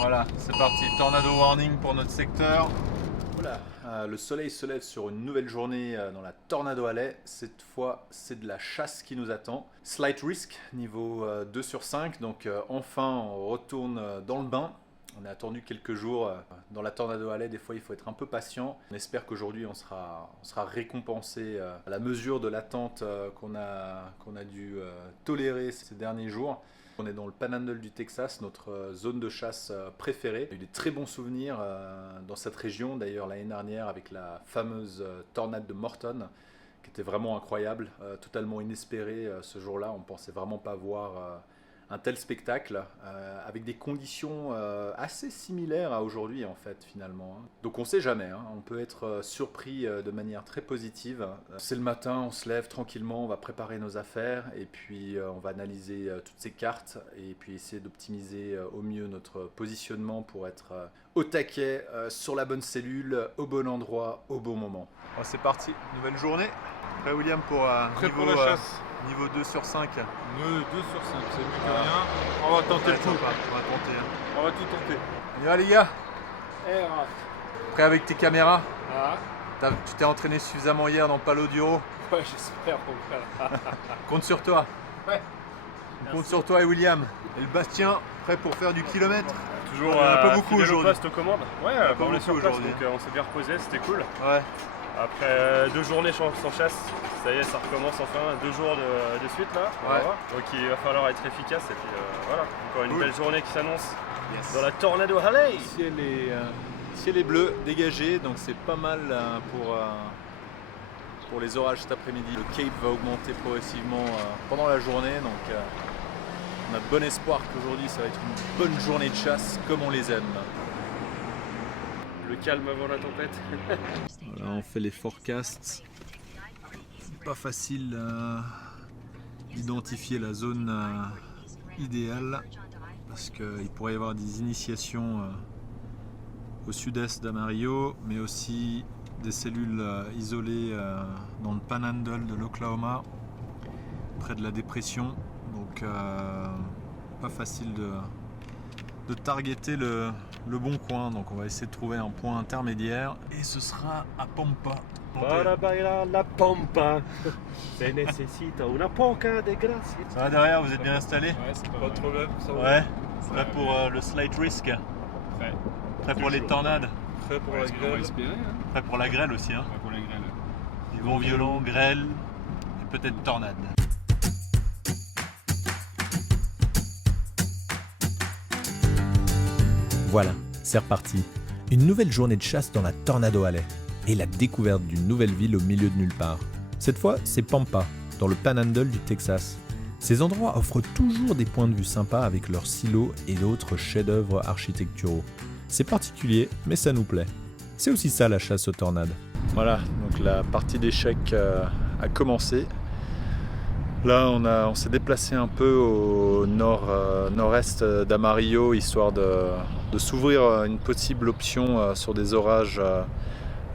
Voilà, c'est parti. Tornado warning pour notre secteur. Voilà, le soleil se lève sur une nouvelle journée dans la Tornado Alley. Cette fois, c'est de la chasse qui nous attend. Slight risk, niveau 2 sur 5. Donc enfin, on retourne dans le bain. On a attendu quelques jours dans la Tornado Alley. Des fois, il faut être un peu patient. On espère qu'aujourd'hui, on sera récompensé à la mesure de l'attente qu'on a dû tolérer ces derniers jours. On est dans le Panhandle du Texas, notre zone de chasse préférée. Il y a eu des très bons souvenirs dans cette région, d'ailleurs l'année dernière avec la fameuse tornade de Morton, qui était vraiment incroyable, totalement inespérée ce jour-là. On ne pensait vraiment pas voir un tel spectacle, avec des conditions assez similaires à aujourd'hui en fait finalement. Donc on ne sait jamais, hein. On peut être surpris de manière très positive. C'est le matin, on se lève tranquillement, on va préparer nos affaires et puis on va analyser toutes ces cartes et puis essayer d'optimiser au mieux notre positionnement pour être au taquet, sur la bonne cellule, au bon endroit, au bon moment. Bon, c'est parti, nouvelle journée. Prêt William pour Prêt pour la chasse. Niveau 2 sur 5. 2 sur 5, c'est mieux que rien. On va tenter le coup. On va tenter. Hein. On va tout tenter. On y va les gars. Eh, Raph. Prêt avec tes caméras? Ah, Tu t'es entraîné suffisamment hier dans Palo Duro? ouais, j'espère, mon frère. Compte sur toi. Ouais. On compte sur toi et William. Et le Bastien, prêt pour faire du kilomètre? Toujours Il y en a pas beaucoup fidèle au aujourd'hui. poste aux commandes. Ouais, pas on est beaucoup sur place, aujourd'hui. donc on s'est bien reposé, c'était cool. Ouais. Après 2 journées sans chasse, ça y est, ça recommence enfin, 2 jours de suite là. Ouais. Voilà. Donc il va falloir être efficace et puis voilà, encore une Cool. belle journée qui s'annonce Yes. dans la Tornado Alley. Ciel est bleu, dégagé, donc c'est pas mal pour les orages cet après-midi. Le Cape va augmenter progressivement pendant la journée, donc on a bon espoir qu'aujourd'hui ça va être une bonne journée de chasse comme on les aime. Le calme avant la tempête. Voilà, on fait les forecasts. C'est pas facile d'identifier la zone idéale parce qu'il pourrait y avoir des initiations au sud-est d'Amarillo, mais aussi des cellules isolées dans le Panhandle de l'Oklahoma, près de la dépression. Donc pas facile de targeter le bon coin. Donc on va essayer de trouver un point intermédiaire et ce sera à Pampa. Para bailar la pampa, se necesita una poca de gracia. Ça va derrière, vous êtes bien installés? Ouais, c'est Pas de problème, ça va. Ouais. Prêt pour le slight risk? Prêt. Prêt pour les tornades? Prêt pour Ouais, la on va grêle. espérer, hein. Prêt pour la grêle aussi, hein? Ouais, pour la grêle. Des vents violents, grêle et peut-être tornade. Voilà, c'est reparti. Une nouvelle journée de chasse dans la Tornado Alley et la découverte d'une nouvelle ville au milieu de nulle part. Cette fois, c'est Pampa, dans le Panhandle du Texas. Ces endroits offrent toujours des points de vue sympas avec leurs silos et d'autres chefs-d'œuvre architecturaux. C'est particulier, mais ça nous plaît. C'est aussi ça la chasse aux tornades. Voilà, donc la partie d'échecs a commencé. Là, on s'est déplacé un peu au nord-est d'Amarillo, histoire de s'ouvrir une possible option sur des orages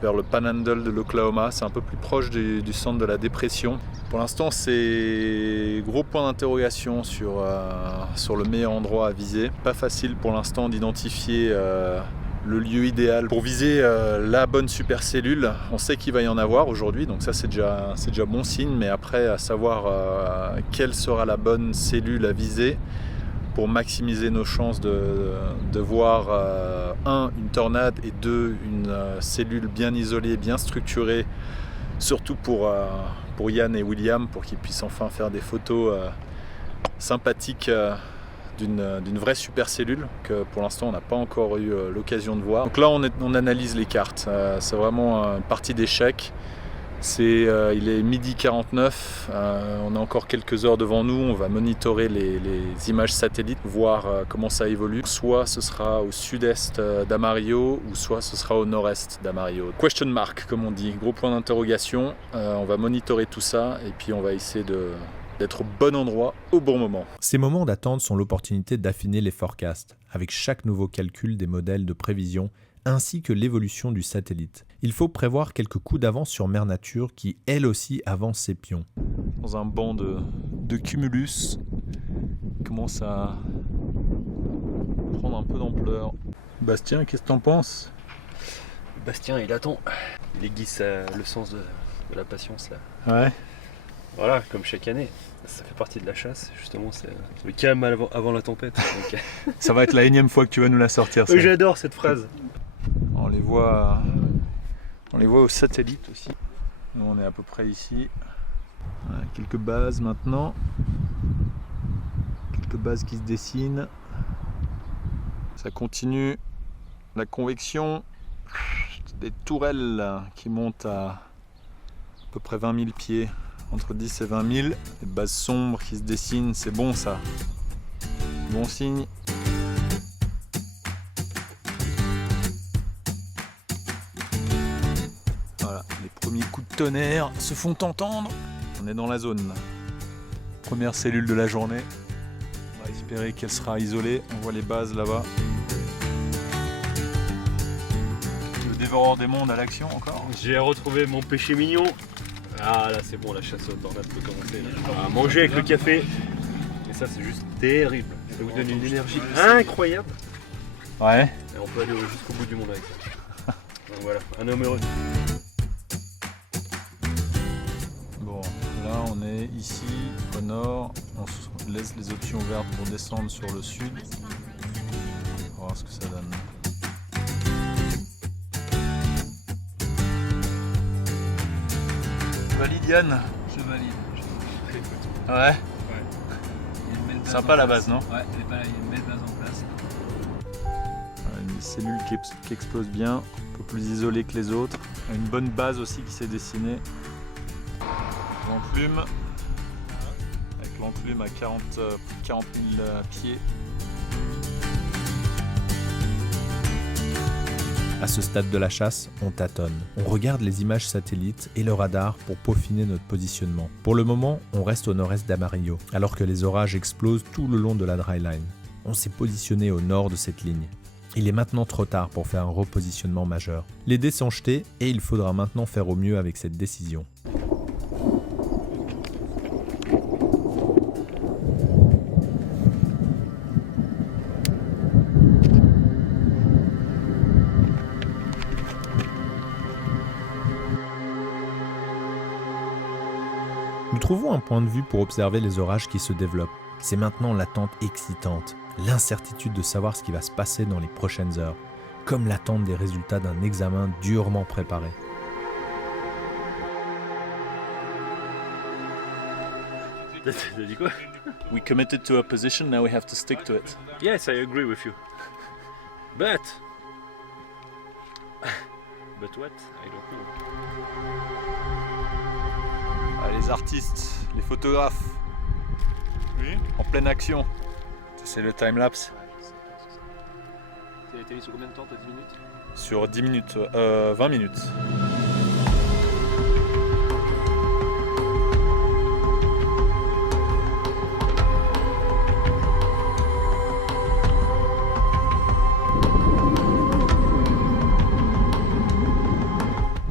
vers le Panhandle de l'Oklahoma. C'est un peu plus proche du centre de la dépression. Pour l'instant, c'est gros point d'interrogation sur le meilleur endroit à viser. Pas facile pour l'instant d'identifier le lieu idéal pour viser la bonne supercellule. On sait qu'il va y en avoir aujourd'hui, donc ça c'est déjà bon signe, mais après à savoir quelle sera la bonne cellule à viser pour maximiser nos chances de voir une tornade et une cellule bien isolée, bien structurée, surtout pour Yann et William, pour qu'ils puissent enfin faire des photos sympathiques d'une vraie supercellule que pour l'instant on n'a pas encore eu l'occasion de voir. Donc là on analyse les cartes, c'est vraiment une partie d'échecs. Il est midi 49, on a encore quelques heures devant nous, on va monitorer les images satellites, voir comment ça évolue. Soit ce sera au sud-est d'Amarillo, ou soit ce sera au nord-est d'Amarillo. Question mark comme on dit, gros point d'interrogation, on va monitorer tout ça et puis on va essayer d'être au bon endroit au bon moment. Ces moments d'attente sont l'opportunité d'affiner les forecasts, avec chaque nouveau calcul des modèles de prévision, ainsi que l'évolution du satellite. Il faut prévoir quelques coups d'avance sur Mère Nature qui, elle aussi, avance ses pions. Dans un banc de cumulus, il commence à prendre un peu d'ampleur. Bastien, qu'est-ce que t'en penses? Bastien, il attend. Il aiguise le sens de la patience là. Ouais. Voilà, comme chaque année. Ça fait partie de la chasse, justement, c'est le calme avant la tempête. Donc, Ça va être la énième fois que tu vas nous la sortir. Ça. j'adore cette phrase. On les voit au satellite aussi. Nous on est à peu près ici. Voilà, quelques bases maintenant. Quelques bases qui se dessinent. Ça continue. La convection. Des tourelles là, qui montent à peu près 20 000 pieds. Entre 10 et 20 000. Des bases sombres qui se dessinent. C'est bon ça. Bon signe. Voilà, les premiers coups de tonnerre se font entendre. On est dans la zone. Première cellule de la journée. On va espérer qu'elle sera isolée. On voit les bases là-bas. Le dévoreur des mondes à l'action encore. J'ai retrouvé mon péché mignon. Ah là c'est bon, la chasse aux tornades peut commencer. À manger avec le café. Et ça c'est juste terrible. Ça vous donne une énergie incroyable. Ouais. Et on peut aller jusqu'au bout du monde avec ça. Donc voilà, un homme heureux. Bon, là on est ici au nord. On se laisse les options ouvertes pour descendre sur le sud. On va voir ce que ça donne. Valide Yann. Je valide. Ouais. Il y a une belle base Sympa en la place. base, non? Ouais, il y a une belle base en place. Une cellule qui explose bien, un peu plus isolée que les autres. Une bonne base aussi qui s'est dessinée. L'enclume. Avec l'enclume à 40 000 pieds. À ce stade de la chasse, on tâtonne. On regarde les images satellites et le radar pour peaufiner notre positionnement. Pour le moment, on reste au nord-est d'Amarillo, alors que les orages explosent tout le long de la dry line. On s'est positionné au nord de cette ligne. Il est maintenant trop tard pour faire un repositionnement majeur. Les dés sont jetés et il faudra maintenant faire au mieux avec cette décision. Nous trouvons un point de vue pour observer les orages qui se développent. C'est maintenant l'attente excitante, l'incertitude de savoir ce qui va se passer dans les prochaines heures, comme l'attente des résultats d'un examen durement préparé. T'as dit quoi? We committed to a position, now we have to stick to it. Yes, I agree with you. But what? I don't know. Ah, les artistes, les photographes. Oui. En pleine action. C'est le time-lapse. T'as été mis sur combien de temps? T'as 10 minutes? Sur 10 minutes, 20 minutes.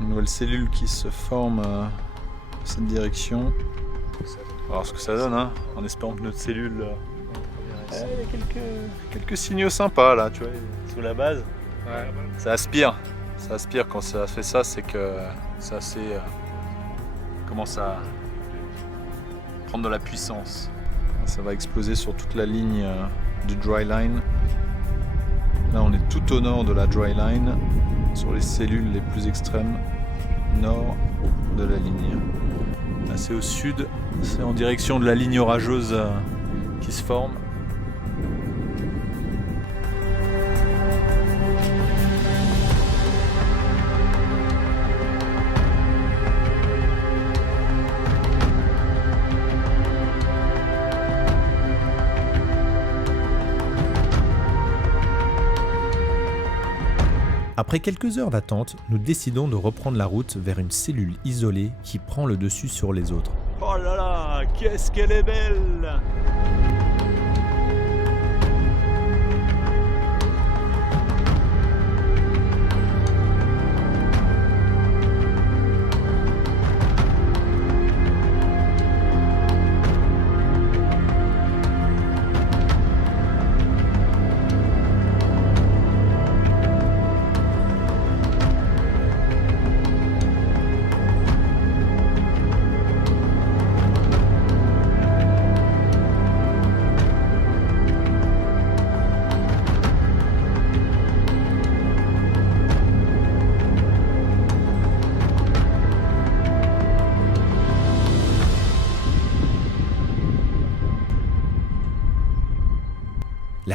Une nouvelle cellule qui se forme dans cette direction. On va voir ce que ça donne, hein, en espérant que notre cellule... il y a quelques signaux sympas là, tu vois, sous la base. Ouais. Ça aspire. Ça aspire quand ça fait ça, c'est que ça commence à prendre de la puissance. Ça va exploser sur toute la ligne du dry line. Là, on est tout au nord de la dry line, sur les cellules les plus extrêmes nord de la ligne. Là, c'est au sud, c'est en direction de la ligne orageuse qui se forme. Après quelques heures d'attente, nous décidons de reprendre la route vers une cellule isolée qui prend le dessus sur les autres. Oh là là, qu'est-ce qu'elle est belle!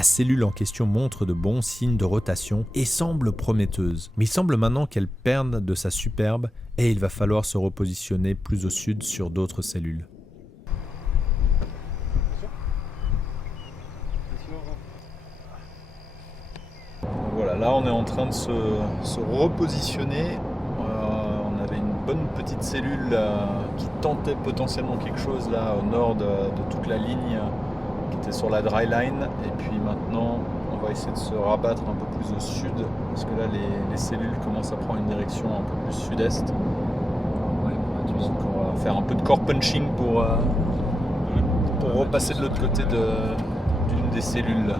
La cellule en question montre de bons signes de rotation et semble prometteuse. Mais il semble maintenant qu'elle perde de sa superbe et il va falloir se repositionner plus au sud sur d'autres cellules. Voilà, là on est en train de se repositionner. On avait une bonne petite cellule qui tentait potentiellement quelque chose là au nord de toute la ligne qui était sur la dry line. Et puis maintenant on va essayer de se rabattre un peu plus au sud parce que là les cellules commencent à prendre une direction un peu plus sud-est. Donc on va faire un peu de core punching pour repasser de l'autre côté d'une des cellules.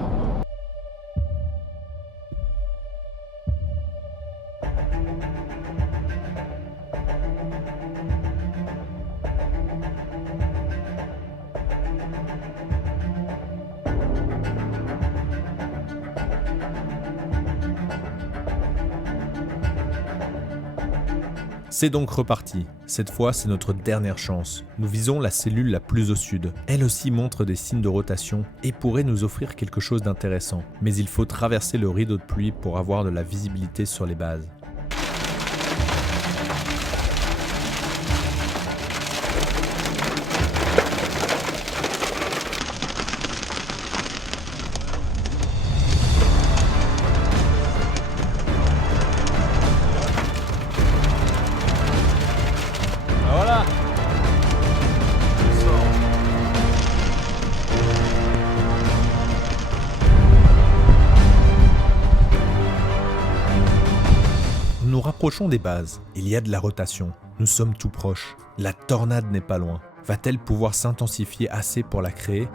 C'est donc reparti. Cette fois, c'est notre dernière chance. Nous visons la cellule la plus au sud. Elle aussi montre des signes de rotation et pourrait nous offrir quelque chose d'intéressant. Mais il faut traverser le rideau de pluie pour avoir de la visibilité sur les bases. Voilà. Nous nous rapprochons des bases. Il y a de la rotation. Nous sommes tout proches. La tornade n'est pas loin. Va-t-elle pouvoir s'intensifier assez pour la créer ?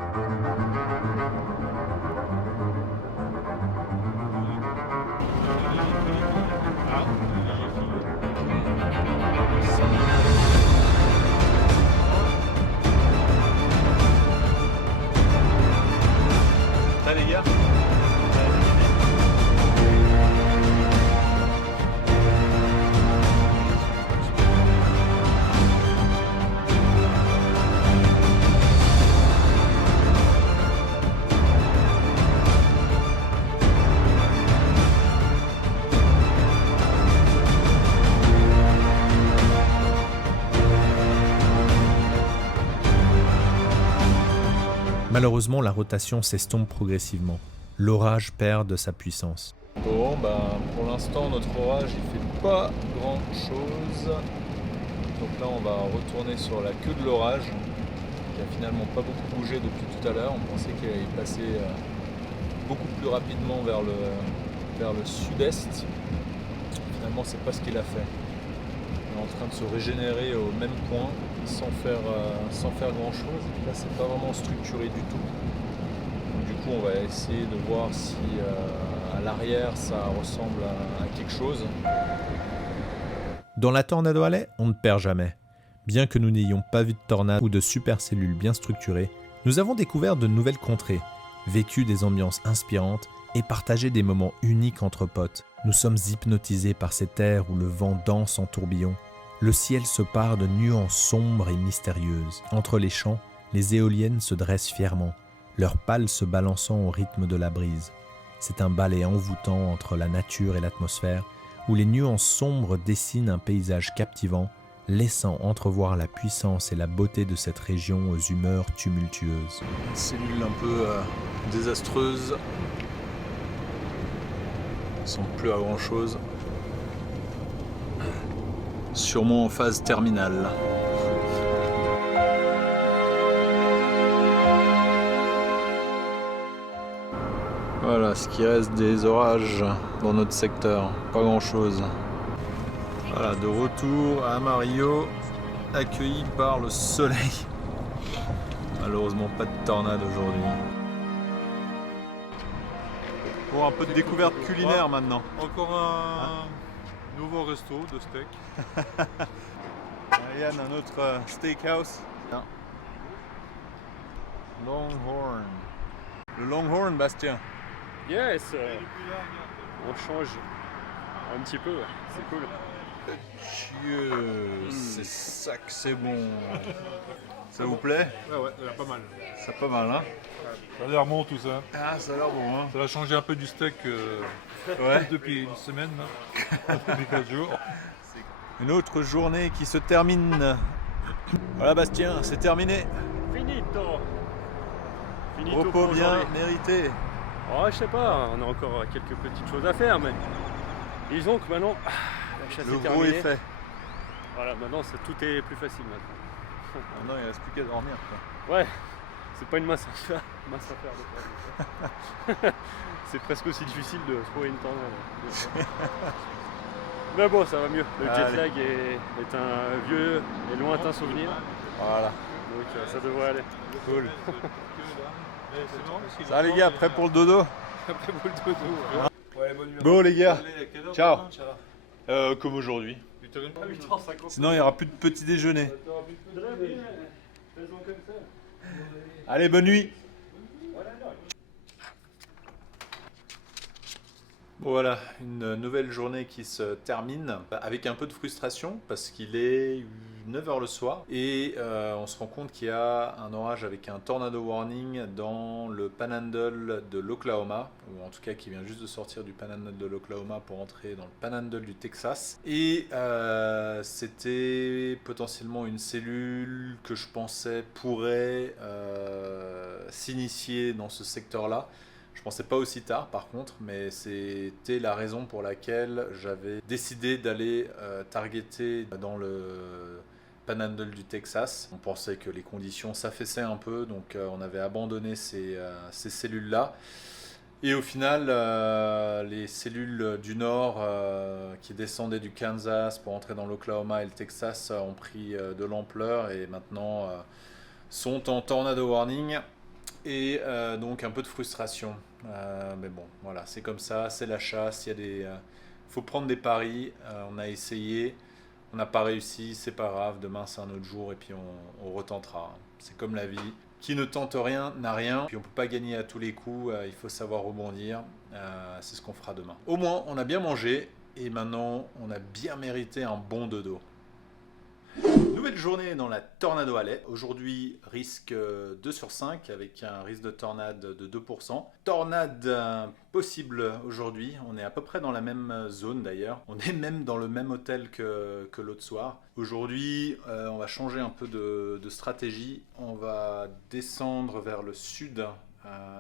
Là les gars. Malheureusement, la rotation s'estompe progressivement. L'orage perd de sa puissance. Bon, pour l'instant, notre orage, il fait pas grand chose. Donc là, on va retourner sur la queue de l'orage, qui a finalement pas beaucoup bougé depuis tout à l'heure. On pensait qu'il allait passer beaucoup plus rapidement vers le sud-est. Finalement, c'est pas ce qu'il a fait. On est en train de se régénérer au même point, sans faire grand chose. Là, c'est pas vraiment structuré du tout. Donc, du coup, on va essayer de voir si à l'arrière ça ressemble à quelque chose. Dans la Tornado Alley, on ne perd jamais. Bien que nous n'ayons pas vu de tornade ou de supercellules bien structurées, nous avons découvert de nouvelles contrées, vécu des ambiances inspirantes et partagé des moments uniques entre potes. Nous sommes hypnotisés par ces terres où le vent danse en tourbillon. Le ciel se pare de nuances sombres et mystérieuses. Entre les champs, les éoliennes se dressent fièrement, leurs pales se balançant au rythme de la brise. C'est un ballet envoûtant entre la nature et l'atmosphère, où les nuances sombres dessinent un paysage captivant, laissant entrevoir la puissance et la beauté de cette région aux humeurs tumultueuses. Une cellule un peu désastreuse. Il ne semble plus à grand chose. Sûrement en phase terminale. Voilà ce qui reste des orages dans notre secteur. Pas grand chose. Voilà, de retour à Amarillo, accueilli par le soleil. Malheureusement pas de tornade aujourd'hui. Bon, un peu de découverte culinaire maintenant. Encore un nouveau resto de steak. Yann, un autre steakhouse. Longhorn. Le Longhorn, Bastien. Yes, on change un petit peu, c'est cool. C'est ça que c'est bon. Ça vous plaît? Ouais, ça a l'air pas mal. C'est pas mal, hein? Ça a l'air bon tout ça. Ah, ça a l'air bon, hein? Ça va changer un peu du steak Ouais. depuis une semaine, là. Depuis 4 jours. Une autre journée qui se termine. Voilà, Bastien, c'est terminé. Finito. Finito Repos pour bien aujourd'hui. mérité. Oh, je sais pas, on a encore quelques petites choses à faire, mais disons que maintenant, la chasse Le est gros terminée. est fait. Voilà, maintenant tout est plus facile maintenant. Maintenant, il reste plus qu'à dormir, quoi. Ouais, c'est pas une masse à faire de faire. C'est presque aussi difficile de trouver une tornade. Mais bon, ça va mieux. Le jet Allez. lag est un vieux et lointain souvenir, Voilà. donc ça devrait aller. Cool. Mais c'est bon, parce qu'il Ça va, est les gars, temps, prêts pour le dodo? Après pour le dodo. Ouais, bonne nuit. Bon, les gars, Allez, à quelle heure, ciao. demain, Comme aujourd'hui. 8h30. Sinon, il n'y aura plus de petit déjeuner. Allez, bonne nuit. Voilà, une nouvelle journée qui se termine avec un peu de frustration parce qu'il est 9h le soir et on se rend compte qu'il y a un orage avec un tornado warning dans le Panhandle de l'Oklahoma, ou en tout cas qui vient juste de sortir du Panhandle de l'Oklahoma pour entrer dans le Panhandle du Texas. Et c'était potentiellement une cellule que je pensais pourrait s'initier dans ce secteur-là. Je pensais pas aussi tard par contre, mais c'était la raison pour laquelle j'avais décidé d'aller targeter dans le Panhandle du Texas. On pensait que les conditions s'affaissaient un peu, donc on avait abandonné ces cellules-là. Et au final, les cellules du nord qui descendaient du Kansas pour entrer dans l'Oklahoma et le Texas ont pris de l'ampleur et maintenant sont en tornado warning. Et donc un peu de frustration, mais bon, voilà, c'est comme ça, c'est la chasse, faut prendre des paris, on a essayé, on n'a pas réussi, c'est pas grave, demain c'est un autre jour et puis on retentera, c'est comme la vie, qui ne tente rien n'a rien, puis on peut pas gagner à tous les coups, il faut savoir rebondir, c'est ce qu'on fera demain. Au moins, on a bien mangé et maintenant on a bien mérité un bon dodo. Nouvelle journée dans la Tornado Alley. Aujourd'hui, risque 2 sur 5 avec un risque de tornade de 2%. Tornade possible aujourd'hui. On est à peu près dans la même zone d'ailleurs. On est même dans le même hôtel que l'autre soir. Aujourd'hui, on va changer un peu de stratégie. On va descendre vers le sud.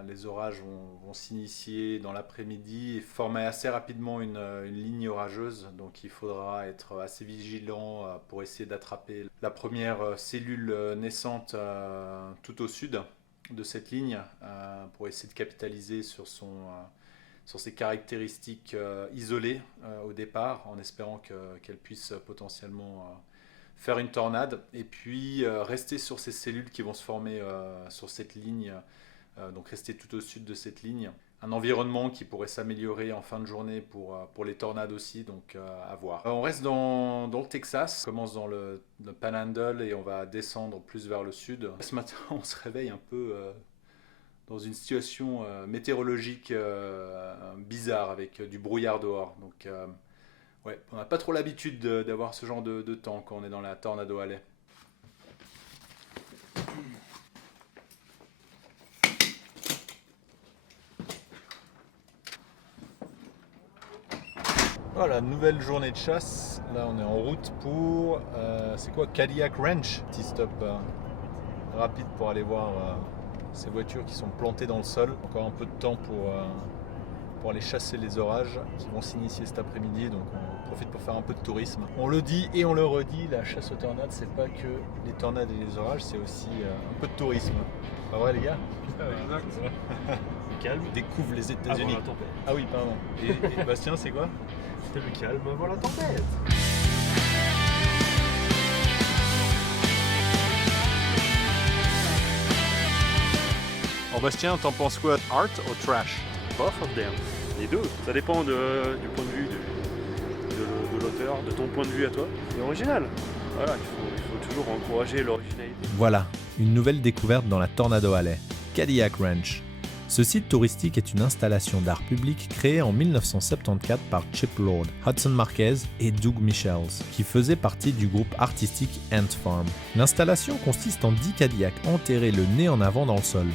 Les orages vont s'initier dans l'après-midi et former assez rapidement une ligne orageuse. Donc il faudra être assez vigilant pour essayer d'attraper la première cellule naissante tout au sud de cette ligne pour essayer de capitaliser sur ses caractéristiques isolées au départ en espérant qu'elle puisse potentiellement faire une tornade et puis rester sur ces cellules qui vont se former sur cette ligne. Donc rester tout au sud de cette ligne. Un environnement qui pourrait s'améliorer en fin de journée pour les tornades aussi, donc à voir. On reste dans le Texas, on commence dans le Panhandle et on va descendre plus vers le sud. Ce matin, on se réveille un peu dans une situation météorologique bizarre avec du brouillard dehors. Donc ouais, on n'a pas trop l'habitude d'avoir ce genre de temps quand on est dans la Tornado Alley. Voilà, nouvelle journée de chasse. Là, on est en route pour, c'est quoi, Cadillac Ranch. Petit stop rapide pour aller voir ces voitures qui sont plantées dans le sol. Encore un peu de temps pour aller chasser les orages qui vont s'initier cet après-midi. Donc on profite pour faire un peu de tourisme. On le dit et on le redit, la chasse aux tornades, c'est pas que les tornades et les orages, c'est aussi un peu de tourisme. Pas vrai les gars? Exact. Calme. Découvre les Avant États-Unis. la tempête. Ah oui, pardon. Et Bastien, c'est quoi? C'était le calme avant la tempête. Alors Bastien, t'en penses quoi? Art ou trash? Both of them. Les deux. Ça dépend du point de vue de l'auteur, de ton point de vue à toi. C'est original. Voilà, il faut toujours encourager l'originalité. Voilà, une nouvelle découverte dans la Tornado Alley, Cadillac Ranch. Ce site touristique est une installation d'art public créée en 1974 par Chip Lord, Hudson Marquez et Doug Michels, qui faisaient partie du groupe artistique Ant Farm. L'installation consiste en 10 Cadillacs enterrés le nez en avant dans le sol.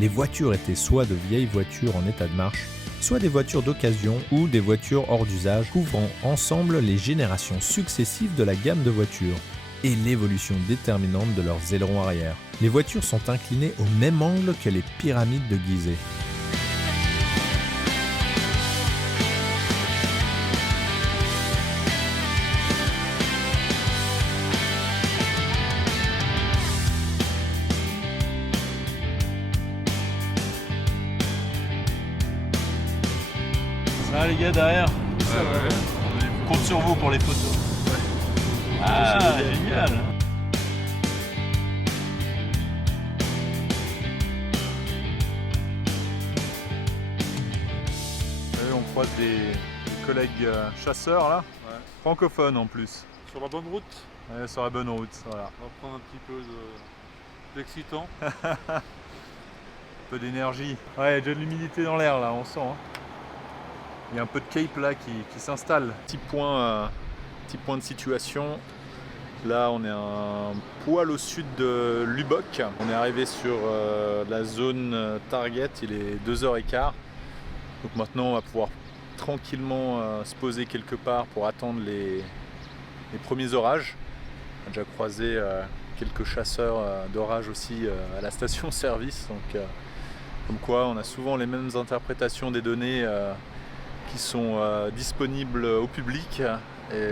Les voitures étaient soit de vieilles voitures en état de marche, soit des voitures d'occasion ou des voitures hors d'usage, couvrant ensemble les générations successives de la gamme de voitures et l'évolution déterminante de leurs ailerons arrière. Les voitures sont inclinées au même angle que les pyramides de Gizeh. Ça va les gars derrière? On compte sur vous pour les photos. Ah, génial! On croise des collègues chasseurs là, francophones en plus. Sur la bonne route, Ouais, sur la bonne route, voilà. on va prendre un petit peu d'excitant. Un peu d'énergie. Ouais, il y a déjà de l'humidité dans l'air là, on sent. Hein. Il y a un peu de cape là qui s'installe. Petit point de situation. Là, on est un poil au sud de Lubbock. On est arrivé sur la zone target, il est 2h15. Donc maintenant, on va pouvoir tranquillement se poser quelque part pour attendre les premiers orages. On a déjà croisé quelques chasseurs d'orage aussi à la station-service. Donc, comme quoi, on a souvent les mêmes interprétations des données qui sont disponibles au public. Et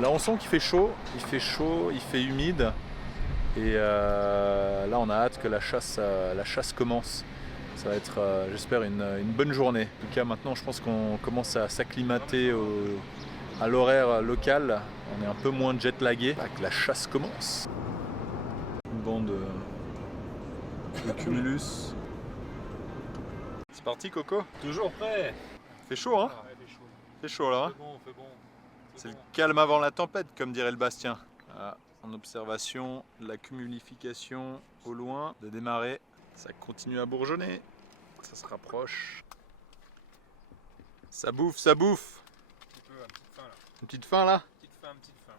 là, on sent qu'il fait chaud, il fait humide. Et là, on a hâte que la chasse commence. Ça va être, j'espère, une bonne journée. En tout cas, maintenant, je pense qu'on commence à s'acclimater à l'horaire local. On est un peu moins jet-lagué. Que la chasse commence. Une bande de cumulus. C'est parti, Coco? Toujours prêt. Fait chaud, hein? Fait chaud, là. Hein? Fait bon. C'est le calme avant la tempête, comme dirait le Bastien. Voilà, en observation, la cumulification au loin de démarrer. Ça continue à bourgeonner. Ça se rapproche. Ça bouffe, ça bouffe. Une petite faim là. Petite fin.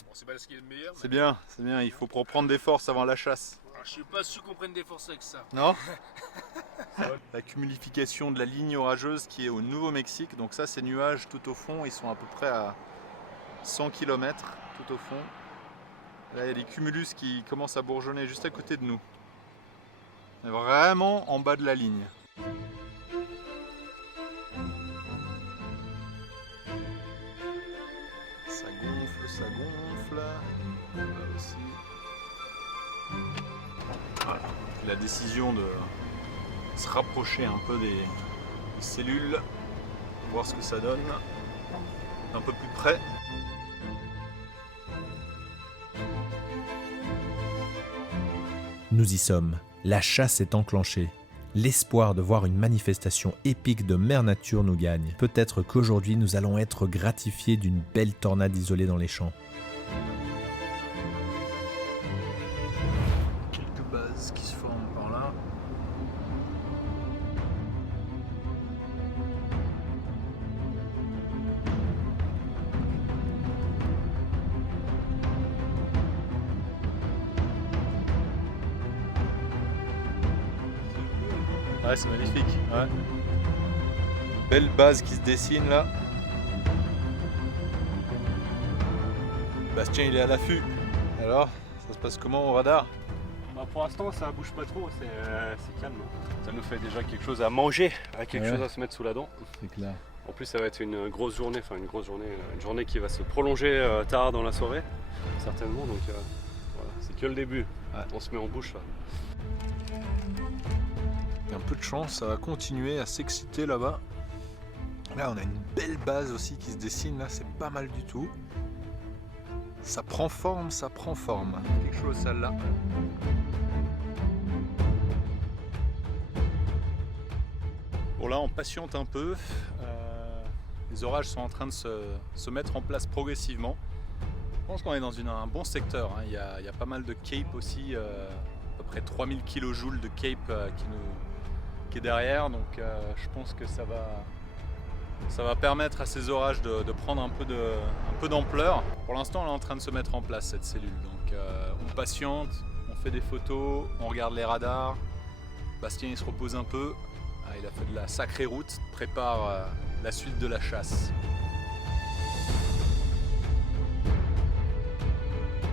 Bon, c'est pas ce qui est le meilleur. C'est bien, c'est bien. Il faut reprendre des forces avant la chasse. Je suis pas sûr qu'on prenne des forces avec ça. Non? La cumulification de la ligne orageuse qui est au Nouveau-Mexique. Donc ça, ces nuages tout au fond, ils sont à peu près à 100 km tout au fond. Là, il y a des cumulus qui commencent à bourgeonner juste à côté de nous. On est vraiment en bas de la ligne. Ça gonfle, ça gonfle. Là aussi. Voilà. La décision de se rapprocher un peu des cellules, voir ce que ça donne. Un peu plus près. Nous y sommes. La chasse est enclenchée. L'espoir de voir une manifestation épique de mère nature nous gagne. Peut-être qu'aujourd'hui nous allons être gratifiés d'une belle tornade isolée dans les champs. Quelques bases qui se forment par là. Ouais, c'est magnifique. Ouais. Belle base qui se dessine là. Bastien, il est à l'affût. Alors, ça se passe comment au radar? Bah pour l'instant, ça bouge pas trop, c'est calme. Ça nous fait déjà quelque chose à manger, quelque chose à se mettre sous la dent. C'est clair. En plus, ça va être une grosse journée, une journée qui va se prolonger tard dans la soirée, certainement. Donc voilà, c'est que le début. Ouais. On se met en bouche là. Il y a un peu de chance, ça va continuer à s'exciter là-bas. Là, on a une belle base aussi qui se dessine, là, c'est pas mal du tout. Ça prend forme, ça prend forme. Quelque chose, celle-là. Bon, là, on patiente un peu. Les orages sont en train de se mettre en place progressivement. Je pense qu'on est dans un bon secteur. Hein. Il y a pas mal de cape aussi, à peu près 3000 kJ de cape qui est derrière, donc je pense que ça va permettre à ces orages de prendre un peu d'ampleur. Pour l'instant, elle est en train de se mettre en place, cette cellule. Donc on patiente, on fait des photos, on regarde les radars. Bastien il se repose un peu. Il a fait de la sacrée route, prépare la suite de la chasse.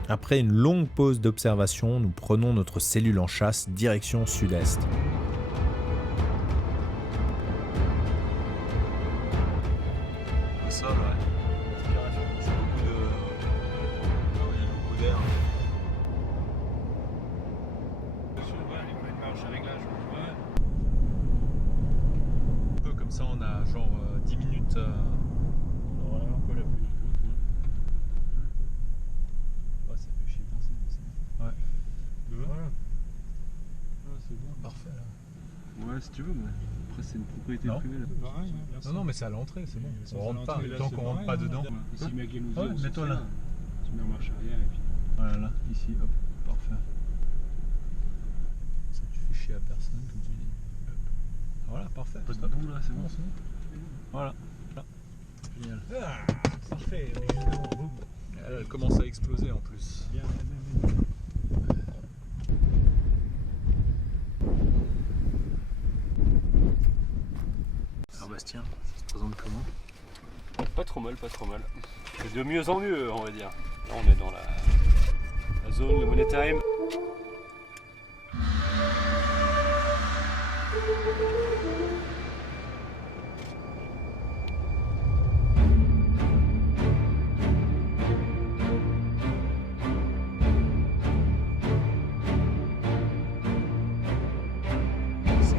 Après une longue pause d'observation, nous prenons notre cellule en chasse direction sud-est. Le sol, ouais. C'est beaucoup d'air. Un peu comme ça, on a genre 10 minutes. On aura un peu la pluie en route. Ouais, ça fait chier penser. Voilà. Ah, c'est bon. Parfait là. Ouais, si tu veux, mais après c'est une propriété Non. privée là. Pareil, hein, là, Non, mais c'est à l'entrée, c'est bon. Ça, On c'est rentre pas, l'entrée, là, tant c'est qu'on rentre pareil, pas hein. dedans. Ici, Maggie nous Ouais, dit, on mets-toi s'en là. fout, tu mets en marche arrière et puis. Voilà, là, ici, hop, parfait. Ça, tu fais chier à personne, comme tu dis. Hop. Voilà, parfait. Pas de Stop. boue là, c'est bon. Voilà, là. Génial. Ah, parfait, justement, boum. Elle commence à exploser en plus. Bien. Alors Bastien, ça se présente comment? Pas trop mal, pas trop mal. C'est de mieux en mieux, on va dire. Là, on est dans la zone, le money time.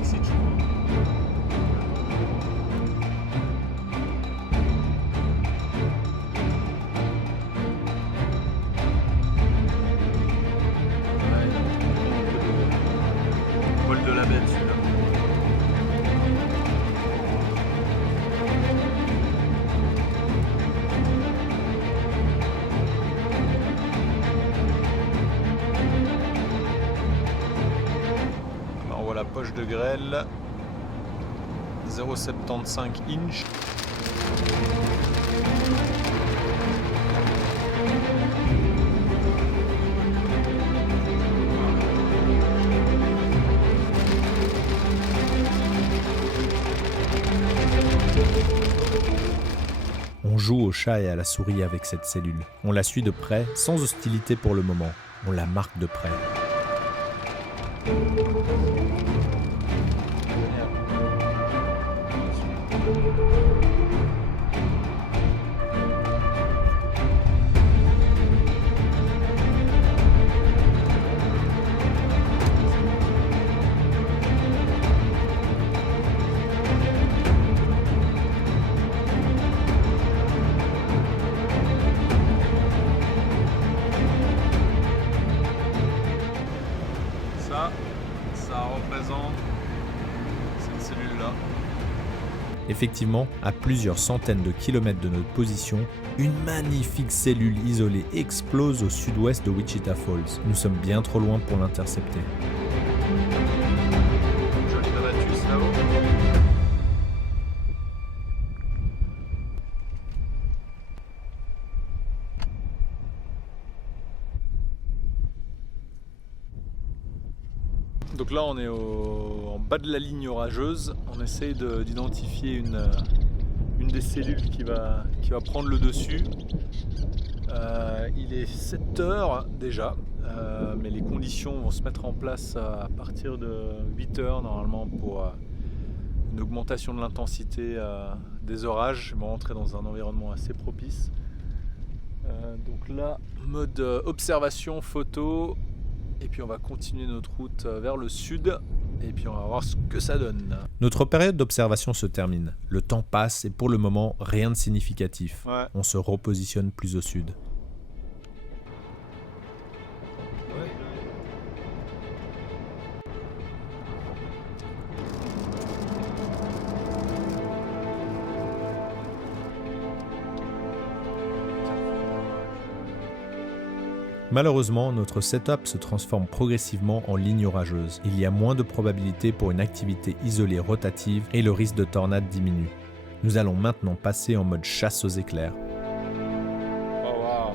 C'est chaud. Vol de la bête celui-là. Là, on voit la poche de grêle. 0,75 inch. On joue au chat et à la souris avec cette cellule. On la suit de près, sans hostilité pour le moment. On la marque de près. Ça représente cette cellule-là. Effectivement, à plusieurs centaines de kilomètres de notre position, une magnifique cellule isolée explose au sud-ouest de Wichita Falls. Nous sommes bien trop loin pour l'intercepter. Joli Donatus là-haut. Donc là on est en bas de la ligne orageuse, on essaye d'identifier une des cellules qui va prendre le dessus. Il est 7 heures déjà, mais les conditions vont se mettre en place à partir de 8 heures normalement pour une augmentation de l'intensité des orages. Ils vont rentrer dans un environnement assez propice. Donc là, mode observation, photo. Et puis on va continuer notre route vers le sud et puis on va voir ce que ça donne. Notre période d'observation se termine. Le temps passe et pour le moment, rien de significatif. Ouais. On se repositionne plus au sud. Malheureusement, notre setup se transforme progressivement en ligne orageuse. Il y a moins de probabilités pour une activité isolée rotative et le risque de tornade diminue. Nous allons maintenant passer en mode chasse aux éclairs. Oh wow.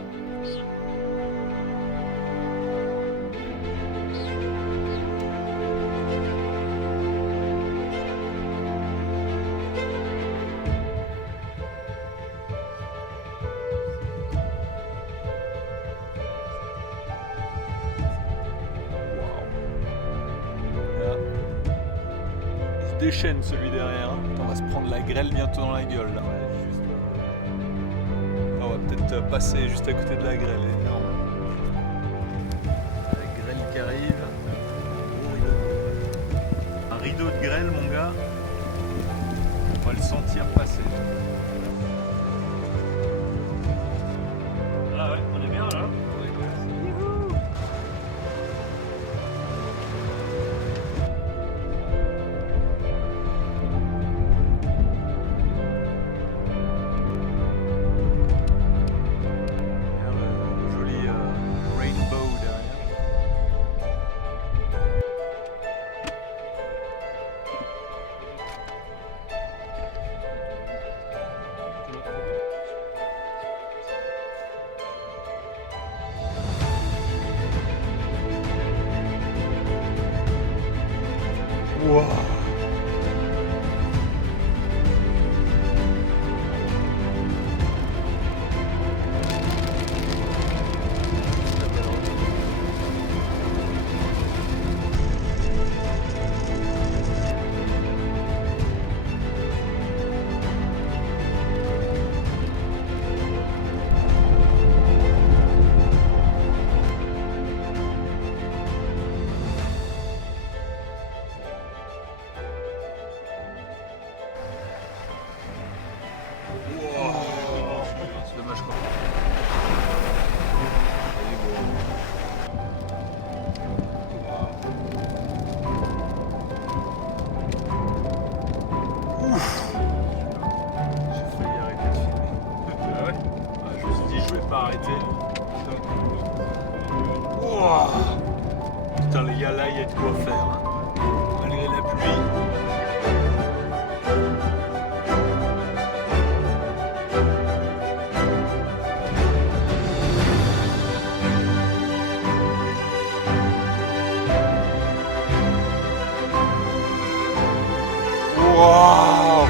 Il se déchaîne celui derrière. On va se prendre la grêle bientôt dans la gueule là. On va peut-être passer juste à côté de la grêle, énorme. La grêle qui arrive. Un rideau de grêle mon gars. On va le sentir passer. Ah ouais, on est bien là. Joli rainbow derrière. Wow. C'est dommage quoi. J'ai failli arrêter de filmer. Ah ouais. Je me suis dit je vais pas arrêter. Wow. Putain les gars là il y a de quoi faire hein. Malgré la pluie. Wow.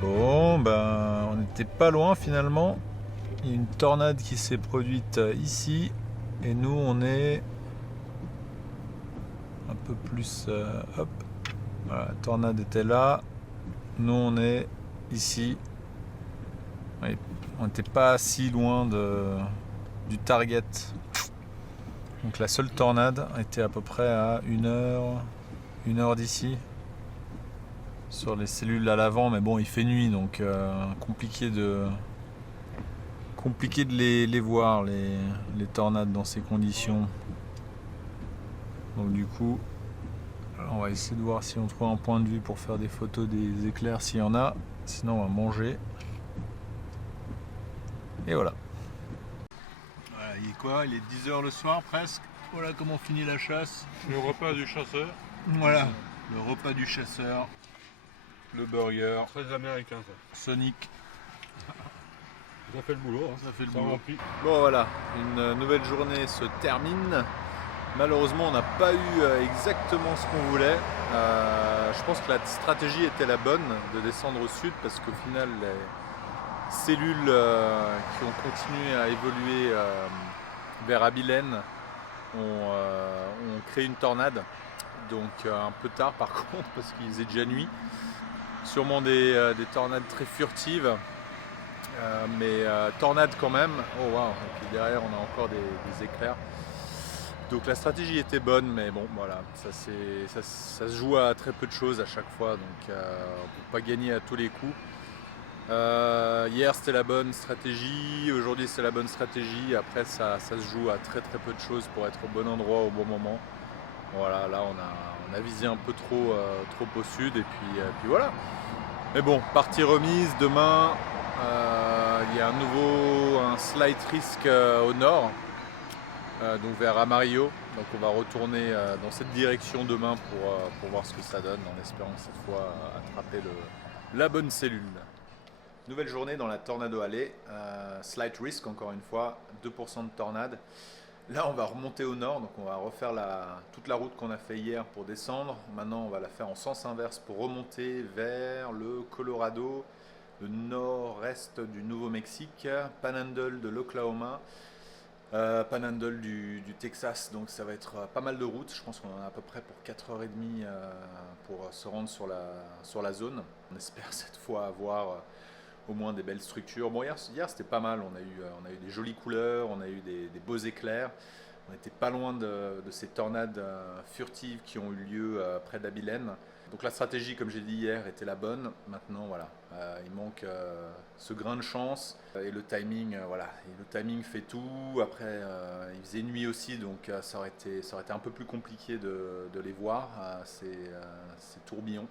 Bon, ben, on n'était pas loin finalement. Il y a une tornade qui s'est produite ici et nous on est un peu plus hop. Voilà, la tornade était là. Nous on est ici. Oui, on n'était pas si loin du target. Donc la seule tornade était à peu près à 1 heure d'ici. Sur les cellules à l'avant, mais bon il fait nuit donc compliqué de les voir les tornades dans ces conditions. Donc du coup on va essayer de voir si on trouve un point de vue pour faire des photos des éclairs s'il y en a, sinon on va manger. Et voilà. Voilà, il est quoi? Il est 10h le soir presque. Voilà comment finit la chasse. Le repas du chasseur. Voilà, le repas du chasseur. Le burger, Très américain ça. Sonic, Ça fait le boulot. Hein. ça fait le Ça boulot. remplit. Bon voilà, une nouvelle journée se termine. Malheureusement, on n'a pas eu exactement ce qu'on voulait. Je pense que la stratégie était la bonne de descendre au sud parce qu'au final, les cellules qui ont continué à évoluer vers Abilene ont créé une tornade. Donc un peu tard par contre parce qu'il faisait déjà nuit. Sûrement des tornades très furtives. Mais tornade quand même. Oh waouh! Et puis derrière, on a encore des éclairs. Donc la stratégie était bonne, mais bon, voilà, ça se joue à très peu de choses à chaque fois, donc on ne peut pas gagner à tous les coups. Hier c'était la bonne stratégie, aujourd'hui c'est la bonne stratégie, après ça se joue à très peu de choses pour être au bon endroit au bon moment. Voilà, là on a visé un peu trop au sud et puis voilà. Mais bon, partie remise, demain il y a un slight risk au nord. Donc vers Amarillo, donc on va retourner dans cette direction demain pour voir ce que ça donne en espérant cette fois attraper la bonne cellule. Nouvelle journée dans la Tornado Alley, slight risk encore une fois, 2% de tornade. Là on va remonter au nord, donc on va refaire toute la route qu'on a fait hier pour descendre. Maintenant on va la faire en sens inverse pour remonter vers le Colorado, le nord-est du Nouveau-Mexique, Panhandle de l'Oklahoma. Panhandle du Texas, donc ça va être pas mal de routes. Je pense qu'on en a à peu près pour 4h30 pour se rendre sur la zone. On espère cette fois avoir au moins des belles structures. Bon, hier c'était pas mal, on a eu des jolies couleurs, on a eu des beaux éclairs. On n'était pas loin de ces tornades furtives qui ont eu lieu près d'Abilene. Donc la stratégie, comme j'ai dit hier, était la bonne. Maintenant, voilà, il manque ce grain de chance et le timing. Voilà, et le timing fait tout. Après, il faisait nuit aussi, donc ça aurait été un peu plus compliqué de les voir, ces tourbillons.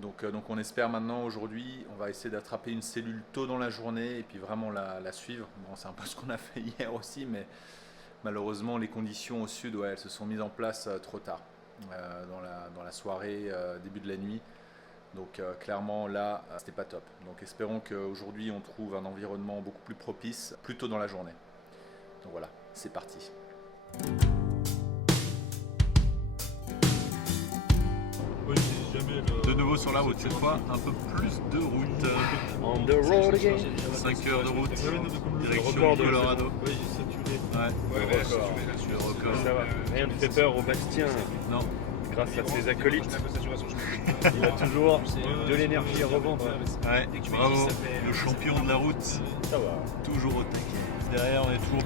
Donc on espère maintenant, aujourd'hui, on va essayer d'attraper une cellule tôt dans la journée et puis vraiment la suivre. Bon, c'est un peu ce qu'on a fait hier aussi, mais malheureusement, les conditions au sud, elles se sont mises en place trop tard. Dans la soirée, début de la nuit. Donc clairement là, c'était pas top. Donc espérons qu'aujourd'hui on trouve un environnement beaucoup plus propice, plus tôt dans la journée. Donc voilà, c'est parti. De nouveau sur la route, cette fois un peu plus de route. On the road again. 5 heures de route, direction record de Colorado. Oui, saturé. Ouais, Le record. record. Ça va. Rien ne fait peur au Bastien. Non. Grâce à ses acolytes, il a toujours de l'énergie à revendre. Ouais, bravo, le champion de la route, Ça va. toujours au taquet. Derrière, on est toujours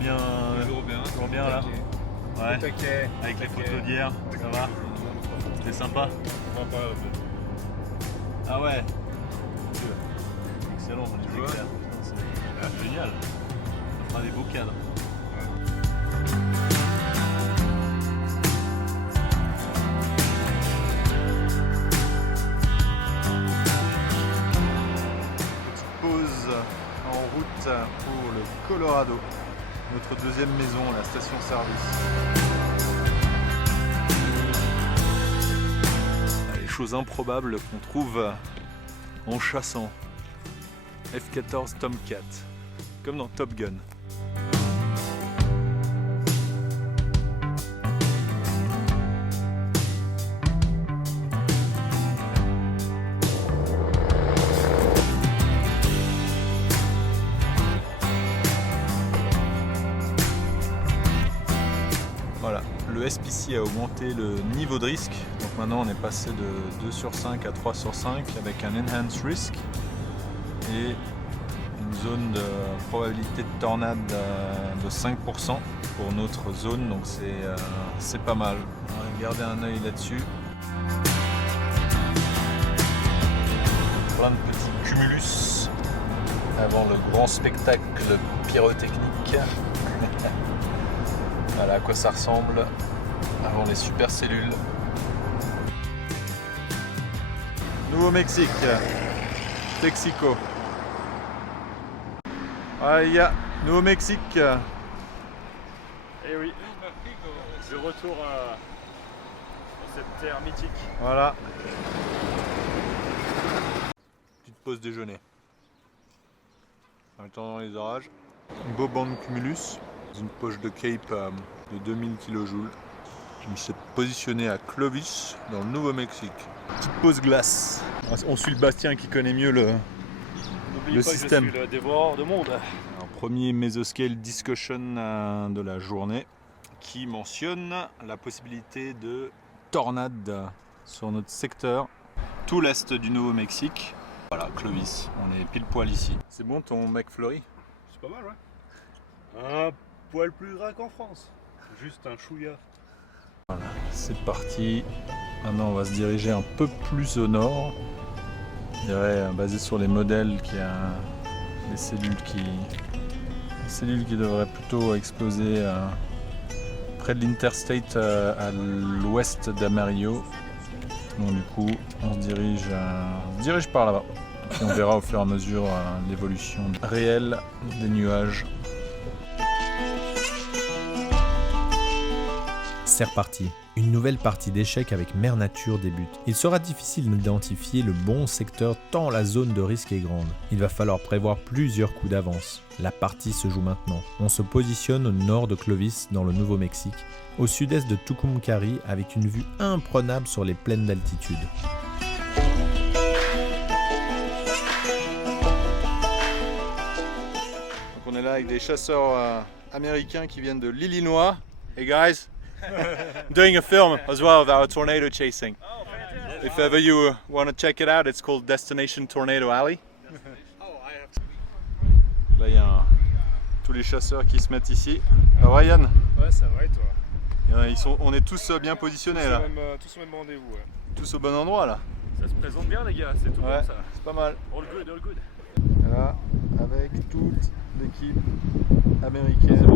bien là. Ouais, avec les photos d'hier, ça va. C'était sympa. Ah ouais. Excellent, tu vois. C'est génial. Ça fera des beaux cadres. Pause en route pour le Colorado, notre deuxième maison, la station-service. Les choses improbables qu'on trouve en chassant. F-14 Tomcat, comme dans Top Gun. Voilà, le SPC a augmenté le niveau de risque, donc maintenant on est passé de 2 sur 5 à 3 sur 5 avec un Enhanced Risk et une zone de probabilité de tornade de 5% pour notre zone, donc c'est pas mal. On va garder un œil là-dessus. Plein de petits cumulus avant le grand spectacle pyrotechnique. Voilà à quoi ça ressemble avant les super cellules. Nouveau-Mexique, Texico. Ah, il y a Nouveau-Mexique. Et oui, de retour à cette terre mythique. Voilà. Petite pause déjeuner. En attendant les orages. Beau banc de cumulus. Une poche de Cape de 2000 kJ. Je me suis positionné à Clovis, dans le Nouveau-Mexique. Petite pause glace. On suit le Bastien qui connaît mieux le système. Je suis le dévoreur de monde. Un premier Mesoscale discussion de la journée qui mentionne la possibilité de tornade sur notre secteur, tout l'est du Nouveau-Mexique. Voilà, Clovis, on est pile poil ici. C'est bon ton McFlurry? C'est pas mal, ouais. Un poil plus gras qu'en France. Juste un chouïa. C'est parti. Maintenant, on va se diriger un peu plus au nord. Je dirais, basé sur les modèles, qu'il y a des cellules qui devraient plutôt exploser près de l'Interstate à l'ouest d'Amarillo. Donc du coup, on se dirige par là-bas. Puis on verra au fur et à mesure l'évolution réelle des nuages. C'est reparti. Une nouvelle partie d'échecs avec Mère Nature débute. Il sera difficile d'identifier le bon secteur tant la zone de risque est grande. Il va falloir prévoir plusieurs coups d'avance. La partie se joue maintenant. On se positionne au nord de Clovis, dans le Nouveau-Mexique, au sud-est de Tucumcari, avec une vue imprenable sur les plaines d'altitude. Donc on est là avec des chasseurs américains qui viennent de l'Illinois. Hey guys, doing a film as well of our tornado chasing. If ever you want to check it out, it's called Destination Tornado Alley. Là il y a tous les chasseurs qui se mettent ici. Ryan, Ouais, ça va et toi? on est tous bien positionnés là. Tous au même rendez-vous, ouais. Tous au bon endroit là. Ça se présente bien, les gars, c'est tout Ouais, bon ça. c'est pas mal. All good, all good. Là, avec toute l'équipe américaine.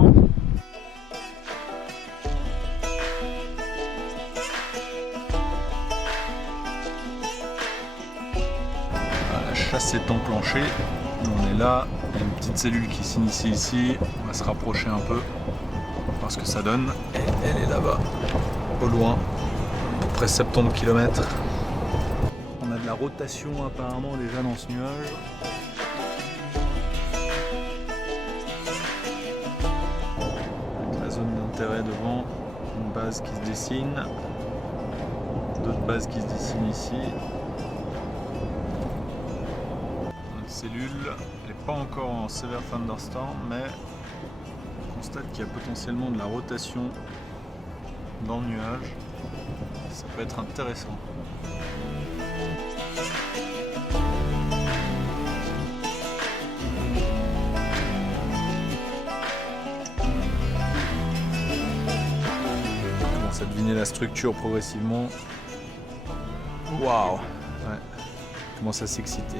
La chasse est enclenchée. On est là. Il y a une petite cellule qui s'initie ici. On va se rapprocher un peu. Voir ce que ça donne. Et elle est là-bas, au loin, à peu près 70 km. On a de la rotation apparemment déjà dans ce nuage. La zone d'intérêt devant, une base qui se dessine, d'autres bases qui se dessinent ici. Notre cellule n'est pas encore en Severe Thunderstorm, mais on constate qu'il y a potentiellement de la rotation dans le nuage. Ça peut être intéressant. On commence à deviner la structure progressivement. Waouh! Ouais. On commence à s'exciter.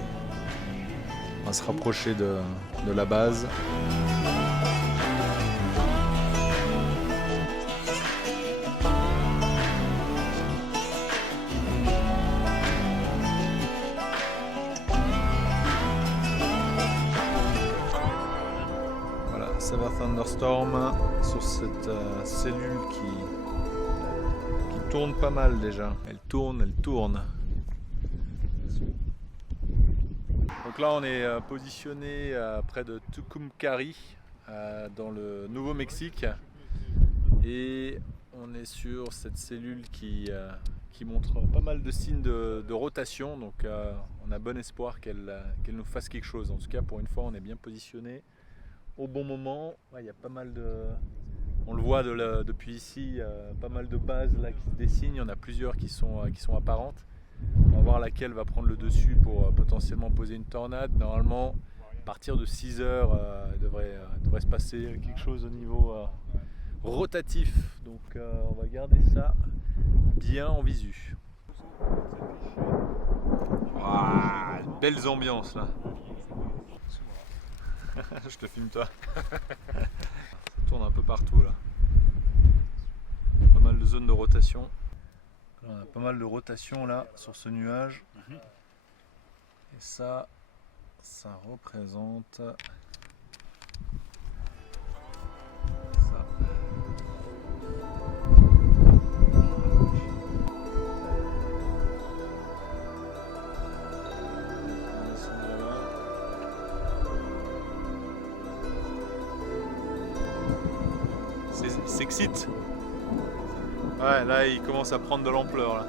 On va se rapprocher de la base. Voilà, Severe Thunderstorm sur cette cellule qui tourne pas mal déjà. Elle tourne. Donc là on est positionné près de Tucumcari dans le Nouveau-Mexique et on est sur cette cellule qui montre pas mal de signes de rotation, donc on a bon espoir qu'elle nous fasse quelque chose. En tout cas pour une fois on est bien positionné au bon moment. Ouais, il y a pas mal de... On le voit depuis ici, pas mal de bases là qui se dessinent, il y en a plusieurs qui sont apparentes. On va voir laquelle va prendre le dessus pour potentiellement poser une tornade. Normalement, à partir de 6 heures, il devrait se passer quelque chose au niveau rotatif. Donc on va garder ça bien en visu. Wow, belles ambiances là. Je te filme toi. Ça tourne un peu partout là. Pas mal de zones de rotation. On a pas mal de rotation là sur ce nuage. Et ça représente ça. S'excite. Ouais, là il commence à prendre de l'ampleur là.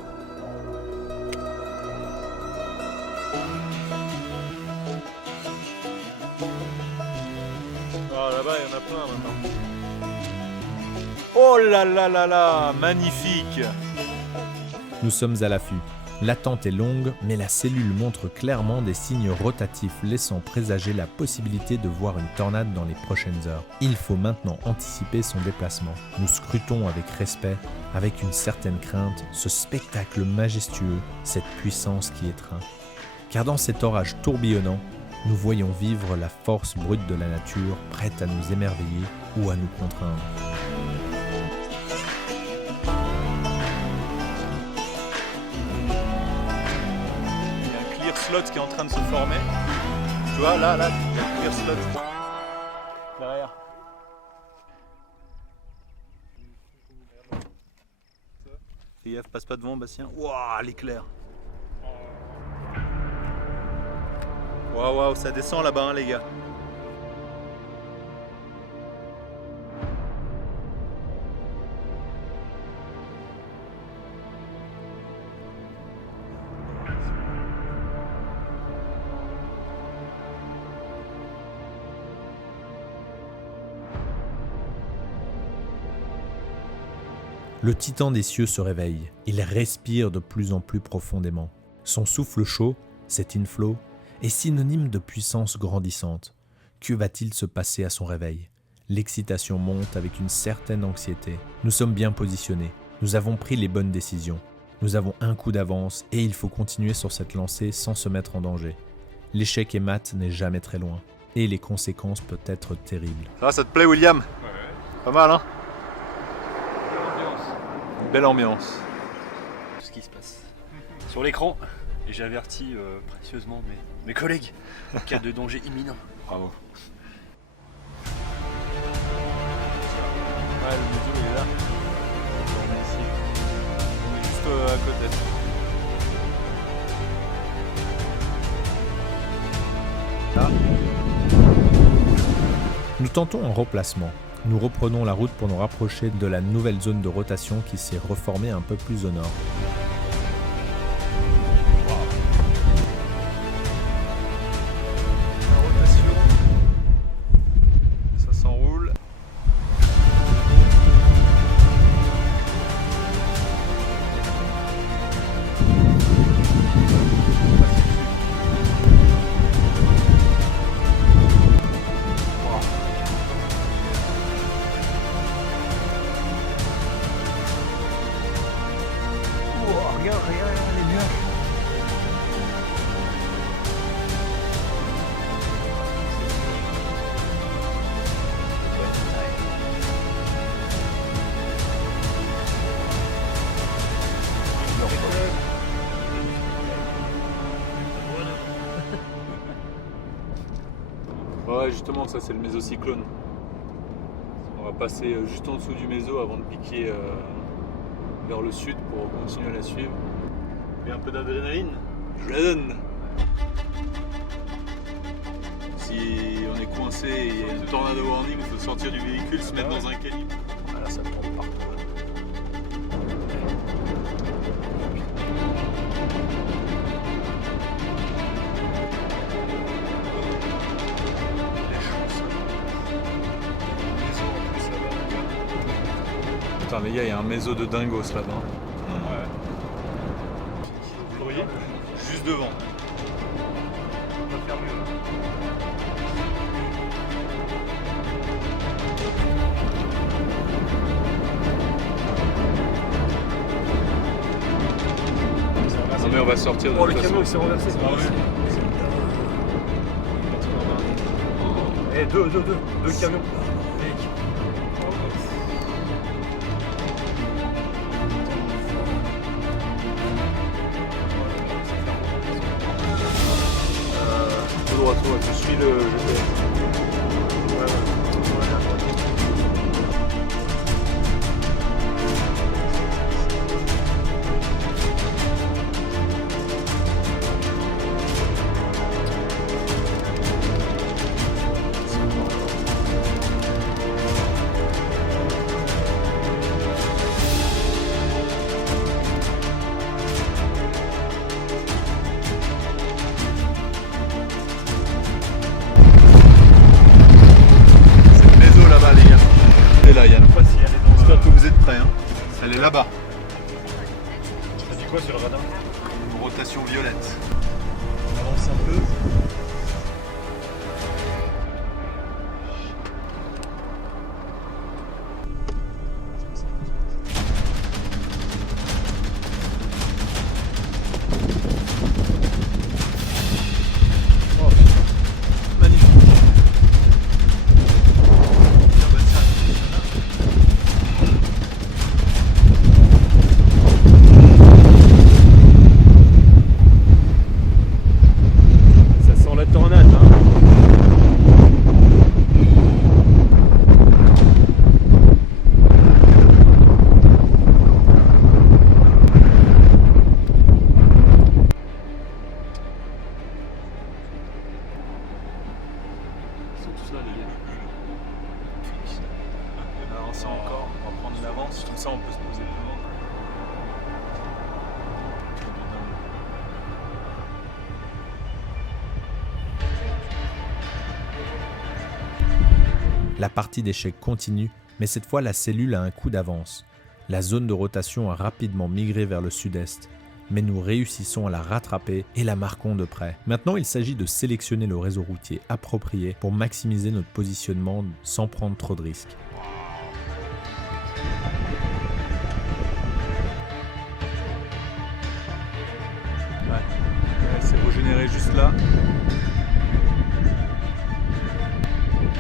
Oh là-bas il y en a plein maintenant. Oh là là là là, magnifique! Nous sommes à l'affût. L'attente est longue, mais la cellule montre clairement des signes rotatifs laissant présager la possibilité de voir une tornade dans les prochaines heures. Il faut maintenant anticiper son déplacement. Nous scrutons avec respect, avec une certaine crainte, ce spectacle majestueux, cette puissance qui étreint. Car dans cet orage tourbillonnant, nous voyons vivre la force brute de la nature, prête à nous émerveiller ou à nous contraindre. Slot qui est en train de se former. Tu vois, là, il y a le clear slot. Derrière. Fais gaffe, passe pas devant, Bastien. Waouh, l'éclair. Waouh, waouh, ça descend là-bas, hein, les gars. Le titan des cieux se réveille. Il respire de plus en plus profondément. Son souffle chaud, cet inflow, est synonyme de puissance grandissante. Que va-t-il se passer à son réveil? L'excitation monte avec une certaine anxiété. Nous sommes bien positionnés. Nous avons pris les bonnes décisions. Nous avons un coup d'avance et il faut continuer sur cette lancée sans se mettre en danger. L'échec et mat n'est jamais très loin. Et les conséquences peuvent être terribles. Ça va, ça te plaît, William? Ouais. Pas mal, hein? Belle ambiance. Tout ce qui se passe sur l'écran. Et j'avertis précieusement mes collègues en cas de danger imminent. Bravo. Ouais, le météo il est là. On est ici. On est juste à côté. Là. Nous tentons un replacement. Nous reprenons la route pour nous rapprocher de la nouvelle zone de rotation qui s'est reformée un peu plus au nord. La rotation. Ça s'enroule. Regarde les nuages. Ouais, justement, ça c'est le mésocyclone. On va passer juste en dessous du méso avant de piquer vers le sud pour continuer à la suivre. Et un peu d'adrénaline, je la donne. Si on est coincé et il y a une tornado warning, il faut sortir du véhicule, se mettre dans un calibre. Voilà, ça tombe partout. Putain les gars, il y a un méso de dingos là-bas. Ouais. Vous le voyez? Juste devant. On va faire mieux. Non mais on va sortir de Oh, le toute camion il façon. s'est renversé. Ah ouais. Eh, deux camions. Tout droit, tu suis le GPS. là-bas. Ça dit quoi sur le radar? Une rotation violette. On avance un peu. Ça sent la tornade, hein. Avancer encore, on va prendre de l'avance, comme ça on peut se poser devant. La partie d'échecs continue, mais cette fois la cellule a un coup d'avance. La zone de rotation a rapidement migré vers le sud-est, mais nous réussissons à la rattraper et la marquons de près. Maintenant, il s'agit de sélectionner le réseau routier approprié pour maximiser notre positionnement sans prendre trop de risques. Ouais, c'est régénéré juste là.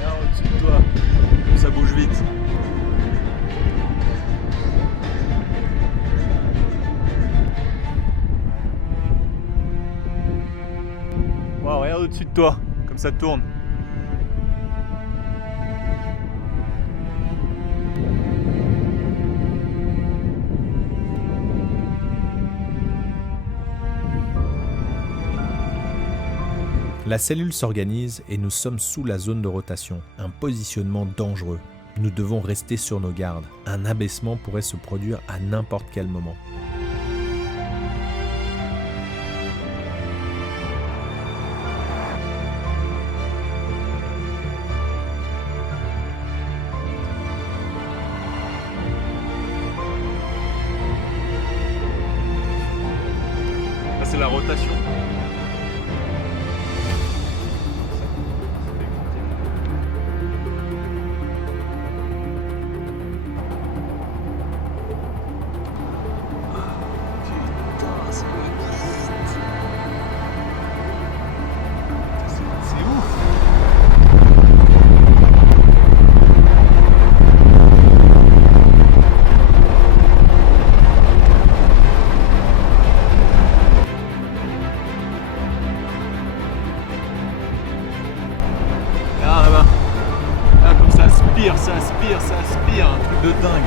Là au-dessus de toi, ça bouge vite. Wow, regarde au-dessus de toi, comme ça tourne. La cellule s'organise et nous sommes sous la zone de rotation, un positionnement dangereux. Nous devons rester sur nos gardes. Un abaissement pourrait se produire à n'importe quel moment. Là c'est la rotation. C'est ouf. Là-bas. Là, comme ça aspire, ça aspire, ça aspire, un truc de dingue.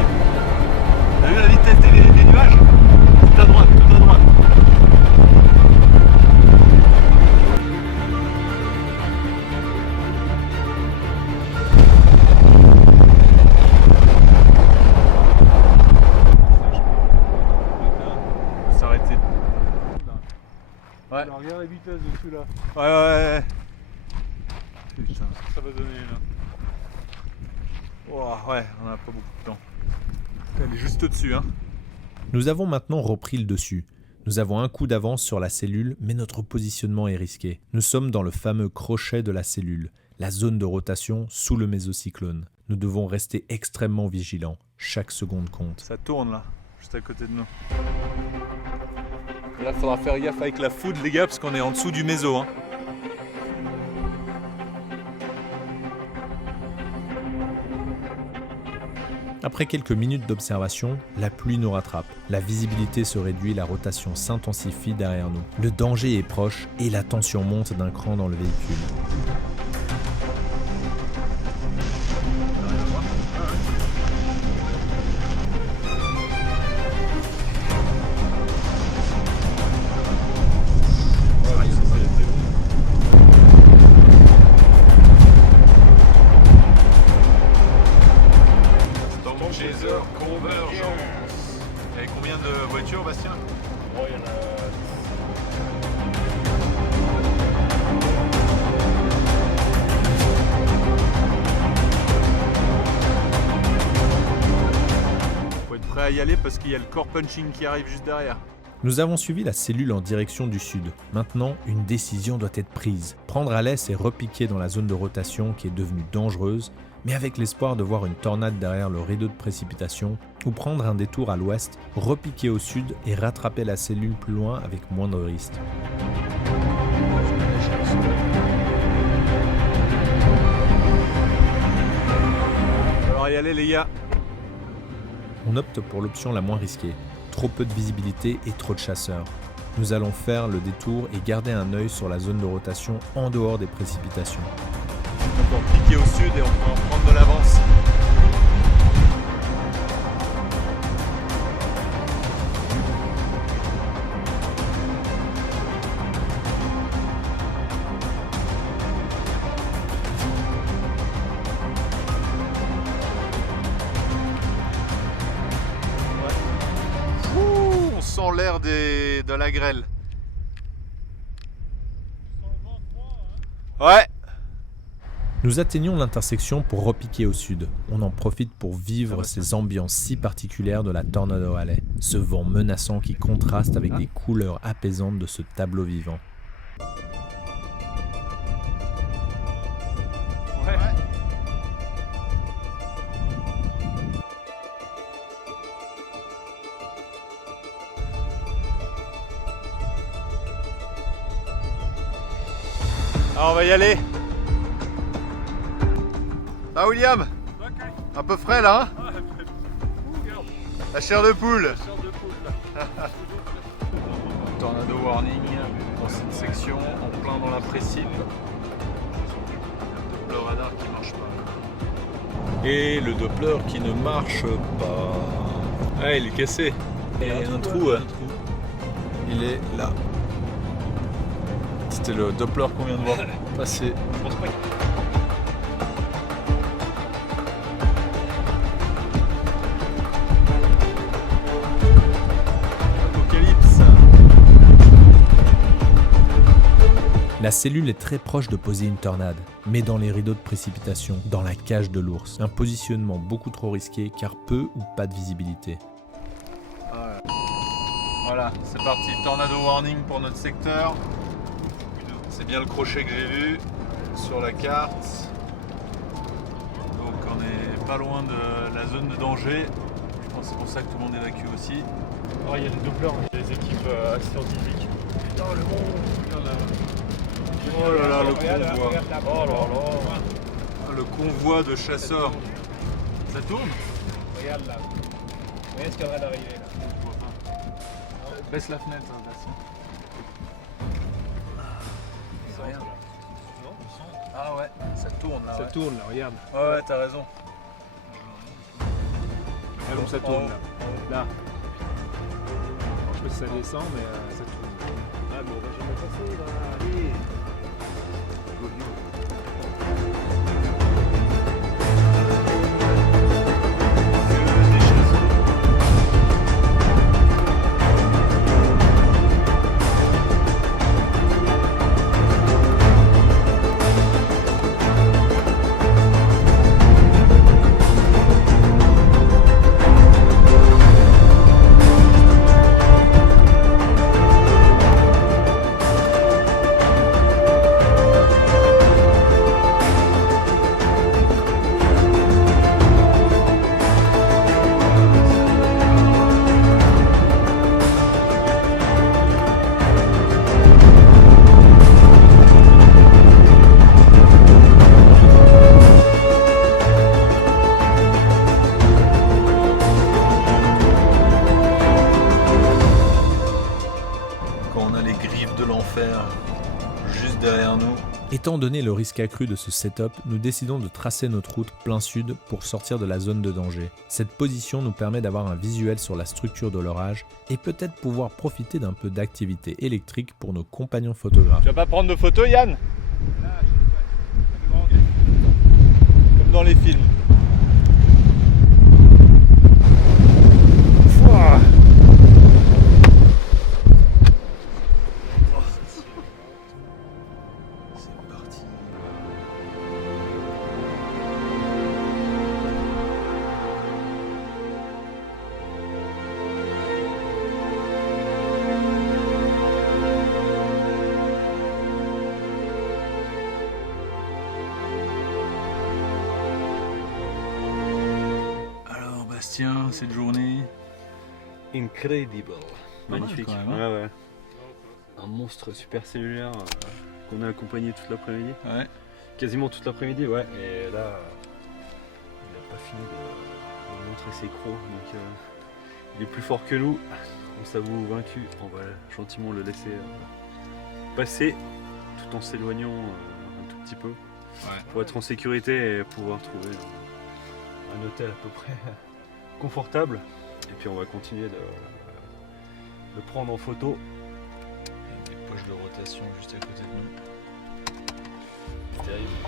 T'as vu la vitesse des nuages? Tout à droite, tout à droite. Faut s'arrêter. Ouais. Regarde la vitesse de celui-là. Ouais. Putain, ça va donner là. Wow, ouais, on n'a pas beaucoup de temps. Elle est juste au-dessus, hein. Nous avons maintenant repris le dessus. Nous avons un coup d'avance sur la cellule, mais notre positionnement est risqué. Nous sommes dans le fameux crochet de la cellule, la zone de rotation sous le mésocyclone. Nous devons rester extrêmement vigilants. Chaque seconde compte. Ça tourne là, juste à côté de nous. Là, il faudra faire gaffe avec la foudre, les gars, parce qu'on est en dessous du méso, hein. Après quelques minutes d'observation, la pluie nous rattrape. La visibilité se réduit, la rotation s'intensifie derrière nous. Le danger est proche et la tension monte d'un cran dans le véhicule. Il y avait combien de voitures, Bastien? Oh, il y en a. Faut être prêt prêt à y aller parce qu'il y a le core punching qui arrive juste derrière. Nous avons suivi la cellule en direction du sud. Maintenant, une décision doit être prise. Prendre à l'est et repiquer dans la zone de rotation qui est devenue dangereuse, mais avec l'espoir de voir une tornade derrière le rideau de précipitation, ou prendre un détour à l'ouest, repiquer au sud et rattraper la cellule plus loin avec moindre risque. Alors y aller les gars. On opte pour l'option la moins risquée. Trop peu de visibilité et trop de chasseurs. Nous allons faire le détour et garder un œil sur la zone de rotation en dehors des précipitations. Pour piquer au sud et on peut en prendre de l'avance. Ouh, on sent l'air de la grêle. Ouais. Nous atteignons l'intersection pour repiquer au sud. On en profite pour vivre ces ambiances si particulières de la Tornado Alley. Ce vent menaçant qui contraste avec les couleurs apaisantes de ce tableau vivant. Alors on va y aller. Ah William, un peu frais là, hein? La chair de poule. Tornado warning dans cette section, en plein dans la précip. Le radar qui marche pas. Et le Doppler qui ne marche pas. Ah, il est cassé. Il y a un trou, ouais. Il est là. C'était le Doppler qu'on vient de voir passer. Apocalypse. La cellule est très proche de poser une tornade, mais dans les rideaux de précipitation, dans la cage de l'ours. Un positionnement beaucoup trop risqué car peu ou pas de visibilité. Voilà, c'est parti. Tornado warning pour notre secteur. C'est bien le crochet que j'ai vu sur la carte. Donc on est pas loin de la zone de danger. Je pense que c'est pour ça que tout le monde évacue aussi. Oh, il y a des Dopplers, il y a des équipes scientifiques. Putain, le monde. Oh là là, le convoi. Oh là là. Le convoi de chasseurs. Ça tourne? Regarde là. Regarde ce qu'il y aura d'arriver là. Baisse la fenêtre, hein, Bastien. Rien. Ah ouais, ça tourne là. Ça Ouais. tourne là, regarde. Ouais, t'as raison. Regarde où ça tourne là. Là. Je sais pas si ça descend, mais ça tourne. Ah, mais on va jamais passer là. Allez. juste derrière nous. Étant donné le risque accru de ce setup, nous décidons de tracer notre route plein sud pour sortir de la zone de danger. Cette position nous permet d'avoir un visuel sur la structure de l'orage et peut-être pouvoir profiter d'un peu d'activité électrique pour nos compagnons photographes. Tu vas pas prendre de photos, Yann? Comme dans les films. Pouah. C'est parti. bien cette journée? Incredible. Magnifique. quand même, hein. Ouais. Un monstre super cellulaire qu'on a accompagné toute l'après-midi. Ouais. Quasiment toute l'après-midi, ouais. Et là, il n'a pas fini de montrer ses crocs. Donc il est plus fort que nous. On s'avoue vaincu. On va gentiment le laisser passer tout en s'éloignant un tout petit peu. Pour être en sécurité et pouvoir trouver un hôtel à peu près confortable. Et puis on va continuer de le prendre en photo. Des poches de rotation juste à côté de nous. Terrible.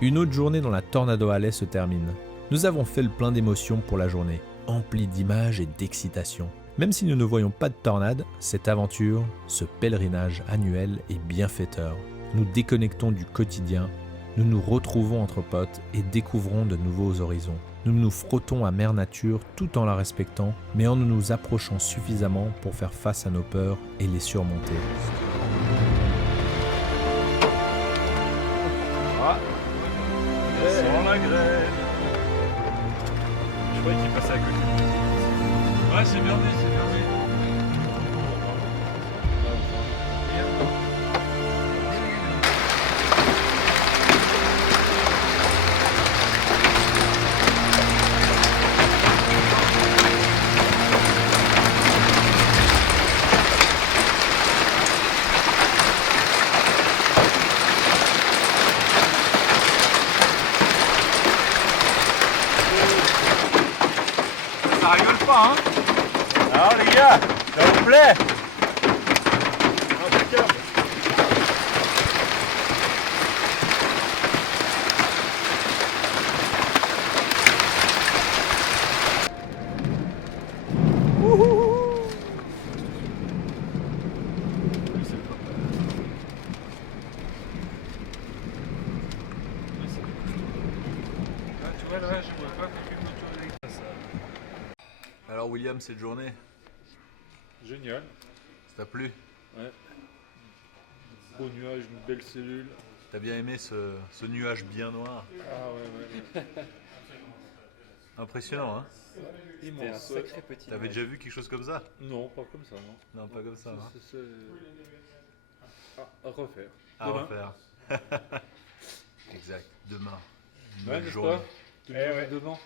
Une autre journée dans la Tornado Alley se termine. Nous avons fait le plein d'émotions pour la journée, emplie d'images et d'excitation. Même si nous ne voyons pas de tornade, cette aventure, ce pèlerinage annuel est bienfaiteur. Nous déconnectons du quotidien, nous nous retrouvons entre potes et découvrons de nouveaux horizons. Nous nous frottons à Mère Nature tout en la respectant, mais en nous approchant suffisamment pour faire face à nos peurs et les surmonter. Sans la grève. Je croyais qu'il passait à côté. Ouais, c'est bien dit, c'est bien dit. Ça rigole pas, hein? Alors les gars, ça vous plaît? Impeccable. Tu vois là, je vois pas qu'une moto électrique. Alors William, cette journée, Génial. ça t'a plu? Beau nuage, une belle cellule. T'as bien aimé ce nuage bien noir? Ah ouais. Impressionnant, hein? Immense. T'avais déjà vu quelque chose comme ça? Non, pas comme ça, non. Non, pas comme ça. Hein. À refaire. À Demain. refaire. Exact. Demain. Une Ouais, belle n'est-ce journée. pas? Demain.